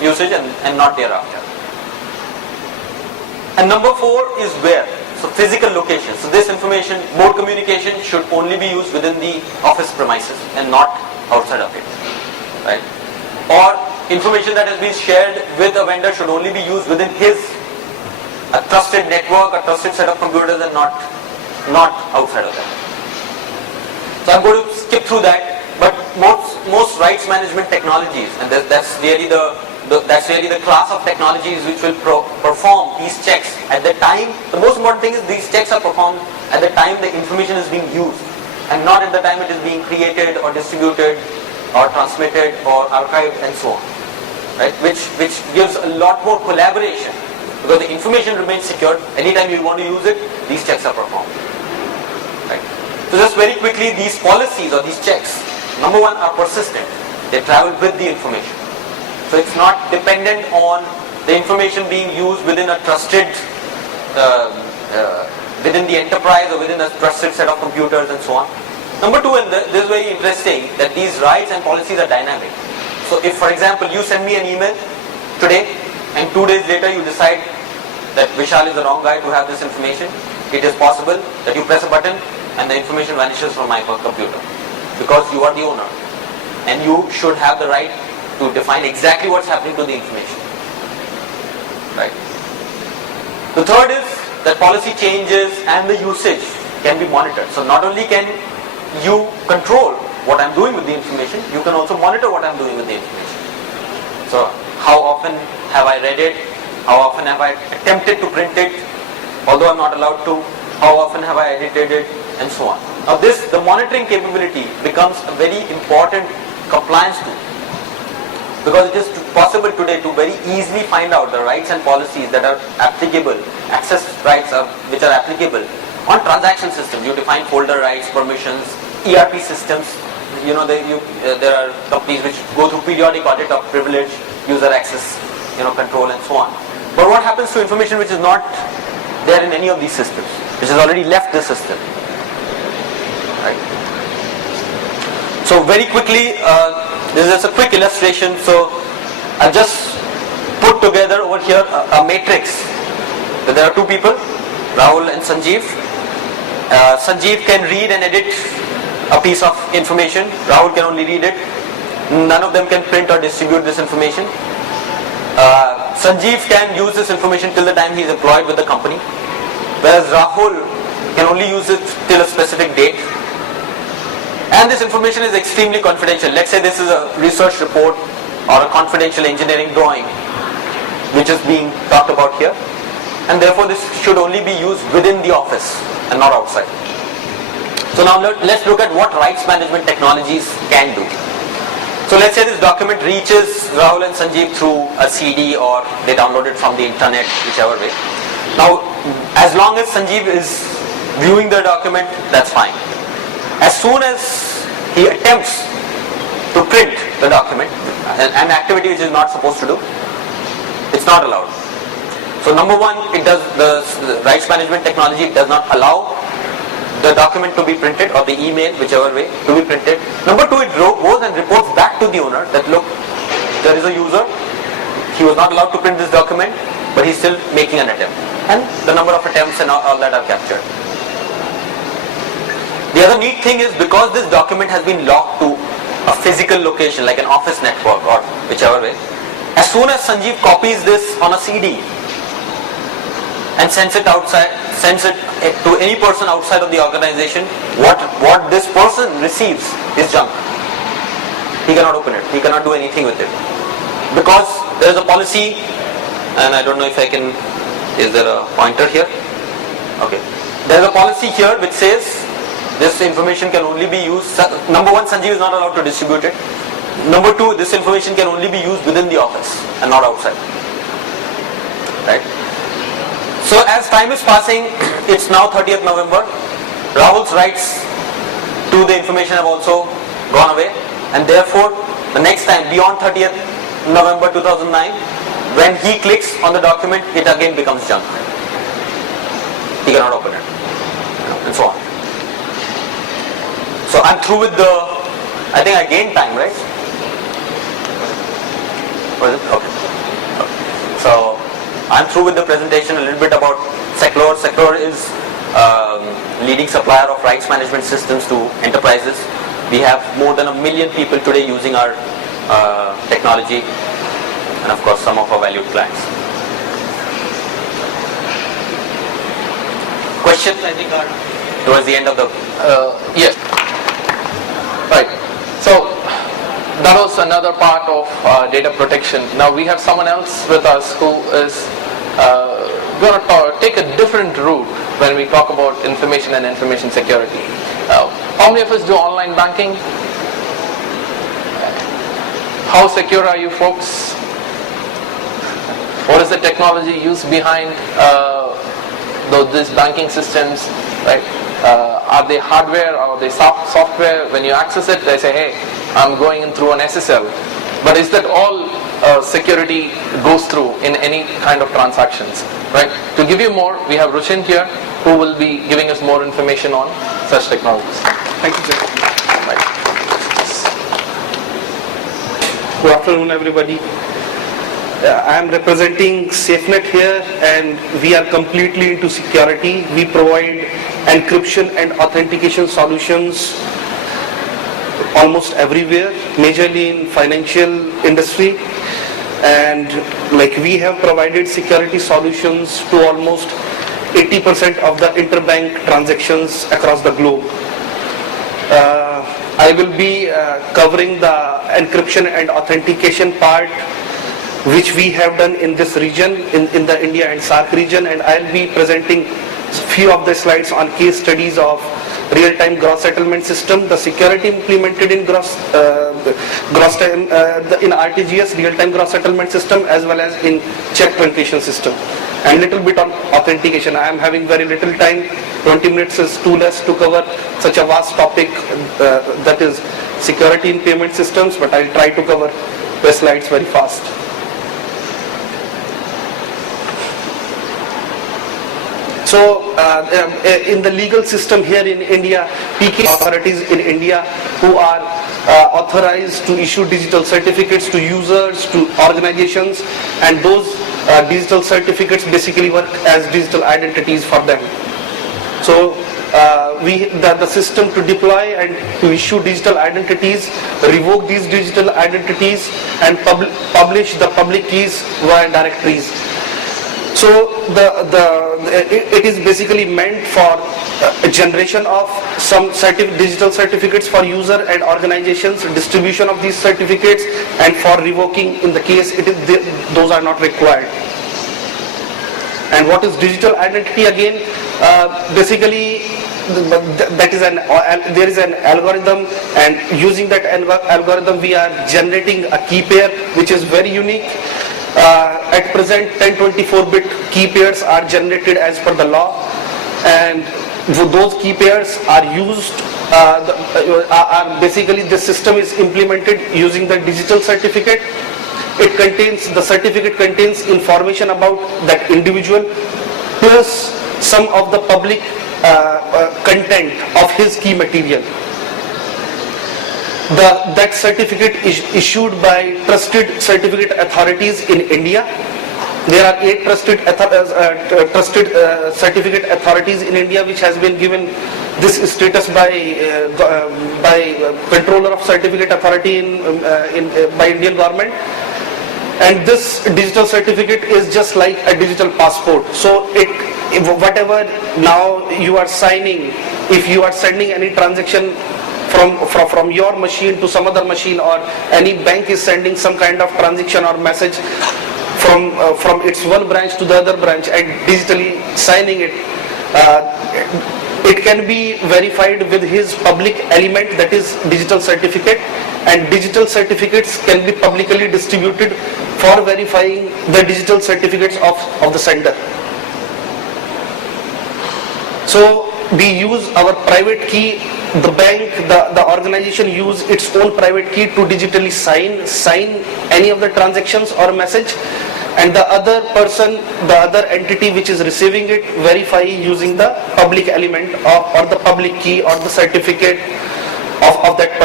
usage and not thereafter. And number 4 is where. So physical location. So this information, mode communication should only be used within the office premises and not outside of it. Right? Or information that has been shared with a vendor should only be used within a trusted network, a trusted set of computers, and not outside of that. So I'm going to skip through that. But most rights management technologies, and that's really the class of technologies which will perform these checks at the time. The most important thing is these checks are performed at the time the information is being used, and not at the time it is being created or distributed or transmitted or archived and so on. Right? Which gives a lot more collaboration, because the information remains secured. Anytime you want to use it, these checks are performed. Right? So just very quickly, these policies or these checks, number 1, are persistent. They travel with the information. So it's not dependent on the information being used within a trusted, within the enterprise or within a trusted set of computers and so on. Number 2, and this is very interesting, that these rights and policies are dynamic. So if, for example, you send me an email today and 2 days later you decide that Vishal is the wrong guy to have this information, it is possible that you press a button and the information vanishes from my computer, because you are the owner and you should have the right to define exactly what's happening to the information. Right? The third is that policy changes and the usage can be monitored. So not only can you control what I'm doing with the information, you can also monitor what I'm doing with the information. So how often have I read it? How often have I attempted to print it, although I'm not allowed to? How often have I edited it, and so on. Now the monitoring capability becomes a very important compliance tool, because it is possible today to very easily find out the rights and policies that are applicable, access rights which are applicable on transaction systems. You define folder rights, permissions, ERP systems. There are companies which go through periodic audit of privilege, user access, control, and so on. But what happens to information which is not there in any of these systems, which has already left the system? Right? So very quickly, this is just a quick illustration. So I've just put together over here a matrix. So there are 2 people, Rahul and Sanjeev. Sanjeev can read and edit a piece of information. Rahul can only read it. None of them can print or distribute this information. Sanjeev can use this information till the time he is employed with the company, whereas Rahul can only use it till a specific date. And this information is extremely confidential. Let's say this is a research report or a confidential engineering drawing which is being talked about here, and therefore this should only be used within the office and not outside. So now let's look at what rights management technologies can do. So let's say this document reaches Rahul and Sanjeev through a CD, or they download it from the internet, whichever way. Now as long as Sanjeev is viewing the document, that's fine. As soon as he attempts to print the document, an activity which is not supposed to do, it's not allowed. So number 1, the rights management technology does not allow the document to be printed, or the email, whichever way, to be printed. Number 2, it goes and reports back to the owner that, look, there is a user, he was not allowed to print this document, but he's still making an attempt. And the number of attempts and all that are captured. The other neat thing is, because this document has been locked to a physical location like an office network or whichever way, as soon as Sanjeev copies this on a CD and sends it to any person outside of the organization, what this person receives is junk. He cannot open it, he cannot do anything with it, because there is a policy, and I don't know if I can, is there a pointer here? Okay, there is a policy here which says this information can only be used. Number 1, Sanjeev is not allowed to distribute it. Number 2, this information can only be used within the office and not outside. Right? So as time is passing, it's now 30th November. Rahul's rights to the information have also gone away, and therefore the next time, beyond 30th November 2009, when he clicks on the document, it again becomes junk. He cannot open it, and so on. So I'm through with I think I gained time, right? Was it? Okay. So I'm through with the presentation. A little bit about Seclore. Seclore is leading supplier of rights management systems to enterprises. We have more than 1 million people today using our technology, and of course some of our valued clients. Questions, I think, are towards the end of the... Yes. Right. So that was another part of data protection. Now we have someone else with us who is going to take a different route when we talk about information and information security. How many of us do online banking? How secure are you folks? What is the technology used behind these banking systems, right? Are they hardware or are they software? When you access it, they say, hey, I'm going in through an SSL. But is that all security goes through in any kind of transactions, right? To give you more, we have Ruchin here, who will be giving us more information on such technologies. Thank you, sir. Right. Good afternoon, everybody. I am representing SafeNet here, and we are completely into security. We provide encryption and authentication solutions almost everywhere, majorly in financial industry, and like we have provided security solutions to almost 80% of the interbank transactions across the globe. I will be covering the encryption and authentication part, which we have done in this region, in the India and SAARC region, and I'll be presenting few of the slides on case studies of real-time gross settlement system, the security implemented in in RTGS, real-time gross settlement system, as well as in check truncation system, and little bit on authentication. I am having very little time. 20 minutes is too less to cover such a vast topic that is security in payment systems, but I'll try to cover the slides very fast. So in the legal system here in India, PK authorities in India who are authorized to issue digital certificates to users, to organizations, and those digital certificates basically work as digital identities for them. So the system to deploy and to issue digital identities, revoke these digital identities, and publish the public keys via directories. So it is basically meant for generation of some digital certificates for user and organizations, distribution of these certificates, and for revoking in the case those are not required. And what is digital identity again? Basically, there is an algorithm, and using that algorithm we are generating a key pair which is very unique. At present, 1024-bit key pairs are generated as per the law, and those key pairs are used, basically the system is implemented using the digital certificate. The certificate contains information about that individual, plus some of the public content of his key material. That certificate is issued by trusted certificate authorities in India. There are 8 trusted certificate authorities in India which has been given this status by controller of certificate authority by Indian government. And this digital certificate is just like a digital passport. So whatever now you are signing, if you are sending any transaction from your machine to some other machine, or any bank is sending some kind of transaction or message from its one branch to the other branch and digitally signing it, it can be verified with his public element, that is digital certificate, and digital certificates can be publicly distributed for verifying the digital certificates of the sender. So we use our private key, the bank, the organization use its own private key to digitally sign any of the transactions or message, and the other person, the other entity which is receiving it, verify using the public element or the public key or the certificate of that person.